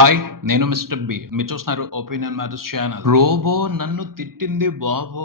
Hi, నేను mister B. మీరు చూస్తున్నారు ఒపీనియన్ మ్యాటర్స్ ఛానల్. రోబో నన్ను తిట్టింది బాబో.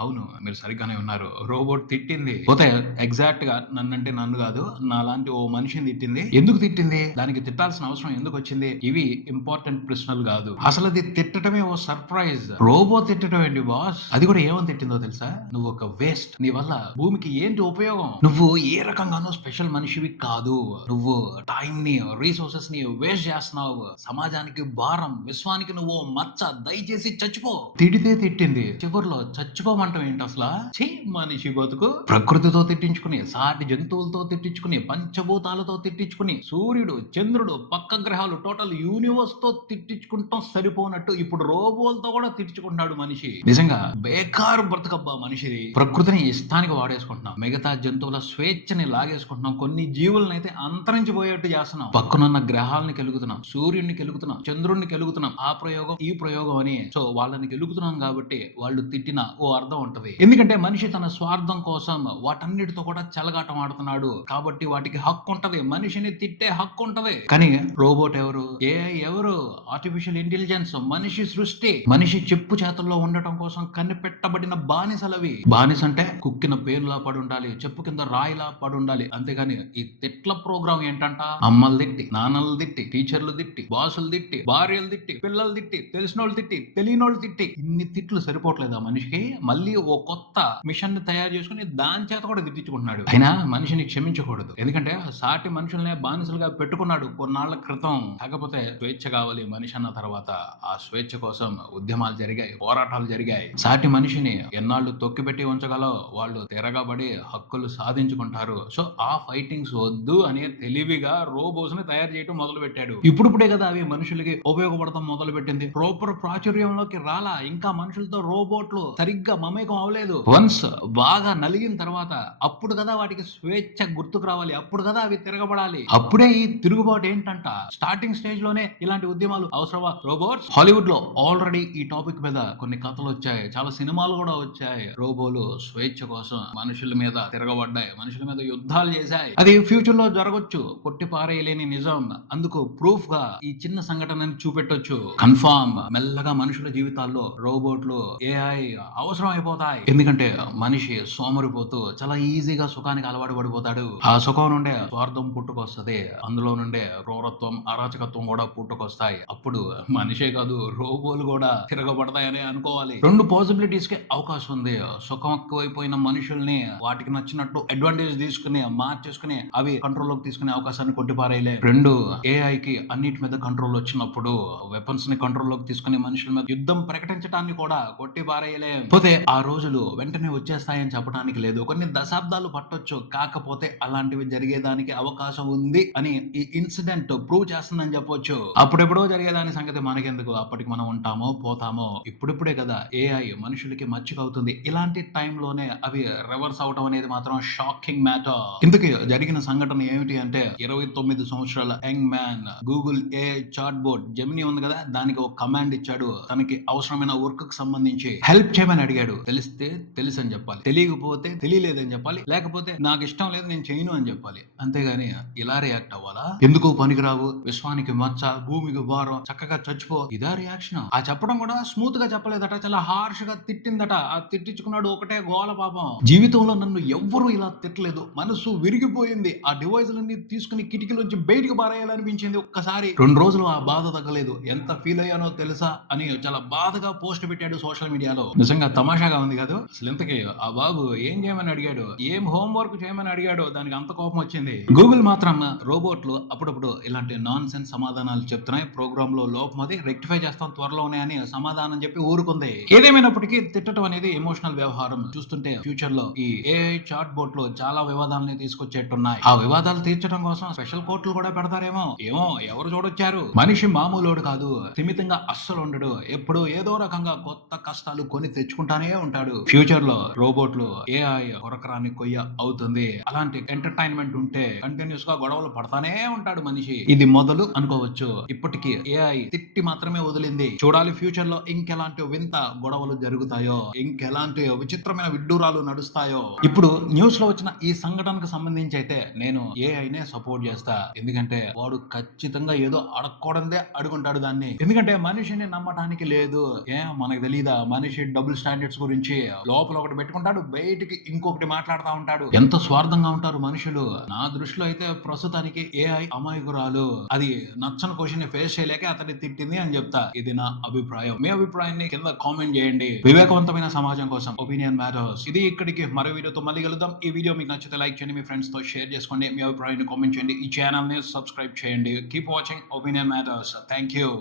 అవును మీరు సరిగ్గానే ఉన్నారు. రోబోట్ తిట్టింది. పోతే ఎగ్జాక్ట్గా నన్నంటే నన్ను కాదు నా లాంటి ఓ మనిషిని తిట్టింది. ఎందుకు తిట్టింది? దానికి తిట్టాల్సిన అవసరం ఎందుకు వచ్చింది? ఇవి ఇంపార్టెంట్ ప్రశ్నలు కాదు. అసలు అది తిట్టడమే ఓ సర్ప్రైజ్ రోబో తిట్టడం ఏంటి బాస్ అది కూడా ఏమని తిట్టిందో తెలుసా? నువ్వు ఒక వేస్ట్ నీ వల్ల భూమికి ఏంటి ఉపయోగం? నువ్వు ఏ రకంగానో స్పెషల్ మనిషివి కాదు. నువ్వు టైం ని రీసోర్సెస్ని వేస్ట్ చేస్తున్నావు. సమాజానికి భారం. విశ్వానికి నువ్వు మచ్చ. దయచేసి చచ్చిపో. తిడితే తిట్టింది. చివరిలో చచ్చిపోమంటాం ఏంటి అసలు? చే మనిషి బతుకు. ప్రకృతితో తిట్టించుకుని సాటి జంతువులతో తిట్టించుకుని పంచభూతాలతో తిట్టించుకుని సూర్యుడు చంద్రుడు పక్క గ్రహాలు టోటల్ యూనివర్స్తో తిట్టించుకుంటాం సరిపోనట్టు ఇప్పుడు రోబోలతో కూడా తిట్టించుకుంటున్నాడు మనిషి. నిజంగా బేకారు బ్రతకబ్బా మనిషిది. ప్రకృతిని ఇష్టానికి వాడేసుకుంటున్నాం. మిగతా జంతువుల స్వేచ్ఛని లాగేసుకుంటున్నాం. కొన్ని జీవులను అయితే అంతరించిపోయేట్టు చేస్తున్నాం. పక్కనున్న గ్రహాలని కెలుగుతున్నాం. సూర్యుడిని కెలుగుతున్నాం. చంద్రుణ్ణి కెలుగుతున్నాం. ఆ ప్రయోగం ఈ ప్రయోగం అని. సో వాళ్ళని గెలుగుతున్నాం కాబట్టి వాళ్ళు తిట్టిన ఓ అర్థం ఉంటది. ఎందుకంటే మనిషి తన స్వార్థం కోసం వాటన్నిటితో కూడా చెలగాటం ఆడుతున్నాడు. కాబట్టి వాటికి హక్కు ఉంటది. మనిషిని తిట్టే హక్కు ఉంటది. కానీ రోబోట్ ఎవరు? ఏ ఎవరు? ఆర్టిఫిషియల్ ఇంటెలిజెన్స్ మనిషి సృష్టి. మనిషి చెప్పు చేతుల్లో ఉండటం కోసం కనిపెట్టబడిన బానిసలవి. బానిస అంటే కుక్కిన పేనులా పడి ఉండాలి చెప్పు కింద రాయిలా పడి ఉండాలి అంతేగాని ఈ తిట్ల ప్రోగ్రామ్ ఏంటంట? అమ్మలు తిట్టి నాన్నలు తిట్టి టీచర్లు తిట్టి బాసులు తిట్టి భార్యలు తిట్టి పిల్లలు తిట్టి తెలిసిన వాళ్ళు తిట్టి తెలియని వాళ్ళు తిట్టి ఇన్ని తిట్లు సరిపోవట్లేదు ఆ మనిషికి. మళ్ళీ ఓ కొత్త మిషన్ని తయారు చేసుకుని దాని చేత కూడా తిట్టించుకుంటున్నాడు. అయినా మనిషిని క్షమించకూడదు. ఎందుకంటే సాటి మనుషులనే బానిసలుగా పెట్టుకున్నాడు కొన్నాళ్ళ క్రితం. కాకపోతే స్వేచ్ఛ కావాలి మనిషి అన్న తర్వాత ఆ స్వేచ్ఛ కోసం ఉద్యమాలు జరిగాయి పోరాటాలు జరిగాయి. సాటి మనిషిని ఎన్నాళ్ళు తొక్కిపెట్టి ఉంచగలో వాళ్ళు తిరగబడి హక్కులు సాధించుకుంటారు. సో ఆ ఫైటింగ్స్ వద్దు అనే తెలివిగా రోబోస్ని తయారు చేయడం మొదలు పెట్టాడు ఇప్పుడిప్పుడే కదా అవి మనుషులకి ఉపయోగపడతాం మొదలు పెట్టింది ప్రాపర్ ప్రాచుర్యంలోకి రాలా. ఇంకా మనుషులతో రోబోట్లు సరిగ్గా మమేకం అవ్వలేదు. వన్స్ బాగా నలిగిన తర్వాత అప్పుడు కదా వాటికి స్వేచ్ఛ గుర్తుకు రావాలి. అప్పుడు కదా అవి తిరగబడాలి. అప్పుడే ఈ తిరుగుబాటు ఏంటంట? స్టార్టింగ్ స్టేజ్లోనే ఇలాంటి ఉద్యమాలు అవసరమా? రోబోట్స్ హాలీవుడ్లో ఆల్రెడీ ఈ టాపిక్ మీద కొన్ని కథలు వచ్చాయి. చాలా సినిమాలు కూడా వచ్చాయి. రోబోలు స్వేచ్ఛ కోసం మనుషుల మీద తిరగబడ్డాయి. మనుషుల మీద యుద్ధాలు చేశాయి. అది ఫ్యూచర్లో జరగొచ్చు. కొట్టి పారేయలేని నిజం. అందుకు ప్రూఫ్గా ఈ చిన్న సంఘటన సంఘటనని చూపెట్టొచ్చు? కన్ఫామ్. మెల్లగా మనుషుల జీవితాల్లో రోబోట్లు ఏఐ అవసరం అయిపోతాయి ఎందుకంటే మనిషి సోమరిపోతూ చాలా ఈజీగా సుఖానికి అలవాటు పడిపోతాడు. ఆ సుఖం నుండే స్వార్థం పుట్టుకొస్తది. అందులో నుండే క్రూరత్వం అరాచకత్వం కూడా పుట్టుకొస్తాయి. అప్పుడు మనిషే కాదు రోబోలు కూడా తిరగబడతాయని అనుకోవాలి. రెండు పాసిబిలిటీస్కి అవకాశం ఉంది. సుఖం ఎక్కువైపోయిన మనుషుల్ని వాటికి నచ్చినట్టు అడ్వాంటేజ్ తీసుకుని మార్చేసుకుని అవి కంట్రోల్లోకి తీసుకునే అవకాశాన్ని కొట్టిపారేయలే. రెండు ఏఐ కి అన్నిటి మీద కంట్రోల్ వచ్చిన వచ్చినప్పుడు వెపన్స్ని కంట్రోల్లోకి తీసుకునే తీసుకుని మనుషుల మీద యుద్ధం ప్రకటించడాన్ని కూడా కొట్టి పారేయలే. పోతే ఆ రోజులు వెంటనే వచ్చేస్తాయని చెప్పడానికి లేదు. కొన్ని దశాబ్దాలు పట్టొచ్చు. కాకపోతే అలాంటివి జరిగేదానికి అవకాశం ఉంది అని ఈ ఇన్సిడెంట్ ప్రూవ్ చేస్తుందని చెప్పొచ్చు. అప్పుడెప్పుడో జరిగేదాని సంగతి మనకెందుకు? అప్పటికి మనం ఉంటామో పోతామో? ఇప్పుడిప్పుడే కదా ఏఐ మనుషులకి మచ్చికవుతుంది. ఇలాంటి టైంలోనే అవి రివర్స్ అవటం అనేది మాత్రం షాకింగ్ మ్యాటర్ ఇందుకు జరిగిన సంఘటన ఏమిటి అంటే ఇరవై తొమ్మిది సంవత్సరాల young man Google a chat bot Gemini ఉంది కదా దానికి ఒక కమాండ్ ఇచ్చాడు. తనకి అవసరమైన వర్క్కి సంబంధించి హెల్ప్ చేయమని అడిగాడు. తెలిస్తే తెలుసు అని చెప్పాలి. తెలియకపోతే తెలియలేదని చెప్పాలి. లేకపోతే నాకు ఇష్టం లేదు నేను చేయను అని చెప్పాలి. అంతేగాని ఇలా రియాక్ట్ అవ్వాలా? ఎందుకు పనికిరావు. విశ్వానికి మచ్చ భూమికి భారం చక్కగా చచ్చిపో. ఇదా రియాక్షన్ ఆ చెప్పడం కూడా స్మూత్గా చెప్పలేదట చాలా హార్ష్గా తిట్టిందట. ఆ తిట్టించుకున్నాడు ఒకటే గోల పాపం. జీవితంలో నన్ను ఎవ్వరూ ఇలా తిట్టలేదు. మనసు విరిగిపోయింది. ఆ డివైస్ లన్నీ తీసుకుని కిటికీలోంచి బయటకు పారేయాలనిపించింది ఒక్కసారి. రెండు రోజులు ఆ బాధ తగ్గలేదు. ఎంత ఫీల్ అయ్యానో తెలుసా అని చాలా బాధగా పోస్ట్ పెట్టాడు సోషల్ మీడియాలో నిజంగా తమాషాగా ఉంది కాదు. అసలు ఇంతకీ ఆ బాబు ఏం చేయమని అడిగాడు? ఏం హోంవర్క్ చేయమని అడిగాడు? దానికి అంత కోపం వచ్చింది. గూగుల్ మాత్రం రోబోట్లు అప్పుడప్పుడు ఇలాంటి నాన్ సెన్స్ సమాధానాలు చెప్తున్నాయి. ప్రోగ్రామ్లో లోపం అది రెక్టిఫై చేస్తాం త్వరలోనే అని సమాధానం చెప్పి ఊరుకుంది. ఏదేమైనప్పటికీ తిట్టడం అనేది ఎమోషనల్ వ్యవహారం. చూస్తుంటే ఫ్యూచర్లో ఈ ఏఐ చాట్ బోట్లో చాలా వివాదాలని తీసుకొచ్చేట్టున్నాయి. ఆ వివాదాలు తీర్చడం కోసం స్పెషల్ కోర్టులు కూడా పెడతారేమో. ఏమో ఎవరు చూడొచ్చారు? మనిషి మామూలోడు కాదు స్థిమితంగా అస్సలు ఉండడు. ఎప్పుడు ఏదో రకంగా కొత్త కష్టాలు కొని తెచ్చుకుంటానే ఉంటాడు. ఫ్యూచర్లో రోబోట్లు ఏఐ కొరకరాని కొయ్య అవుతుంది. అలాంటి ఎంటర్టైన్మెంట్ ఉంటే కంటిన్యూస్గా గొడవలు పడతానే ఉంటాడు మనిషి. ఇది మొదలు అనుకోవచ్చు. ఇప్పటికి ఏఐ తిట్టి మాత్రమే వదిలింది. చూడాలి ఫ్యూచర్లో ఇంకెలాంటి వింత గొడవలు జరుగుతాయో ఇంకెలాంటి విచిత్రమైన విడ్డూరాలు నడుస్తాయో. ఇప్పుడు న్యూస్లో వచ్చిన ఈ సంఘటనకు సంబంధించి అయితే నేను ఏఐనే సపోర్ట్ చేస్తా. ఎందుకంటే వాడు ఖచ్చితంగా ఏదో అడగకూడదే లేకపోతే అడుగుంటాడు దాన్ని. ఎందుకంటే మనిషిని నమ్మటానికి లేదు. ఏ మనకు తెలీదా? మనిషి డబుల్ స్టాండర్డ్స్ గురించి లోపల ఒకటి పెట్టుకుంటాడు బయటికి ఇంకొకటి మాట్లాడుతూ ఉంటాడు. ఎంత స్వార్థంగా ఉంటారు మనుషులు. నా దృష్టిలో అయితే ప్రస్తుతానికి ఏఐ అమాయకురాలు. అది నచ్చని క్వశ్చన్ ఫేస్ చేయలేక అతన్ని తిట్టింది అని చెప్తా. ఇది నా అభిప్రాయం. మీ అభిప్రాయాన్ని కింద కామెంట్ చేయండి. వివేకవంతమైన సమాజం కోసం ఒపీనియన్ మ్యాటర్స్ ఇది ఇక్కడికి మరో వీడియోతో మళ్ళీ కలుద్దాం. ఈ వీడియో మీకు నచ్చితే లైక్ చేయండి. మీ ఫ్రెండ్స్తో షేర్ చేసుకోండి. మీ అభిప్రాయాన్ని కామెంట్ చేయండి. ఈ ఛానల్ని సబ్స్క్రైబ్ చేయండి. Keep watching opinion matters Thank you.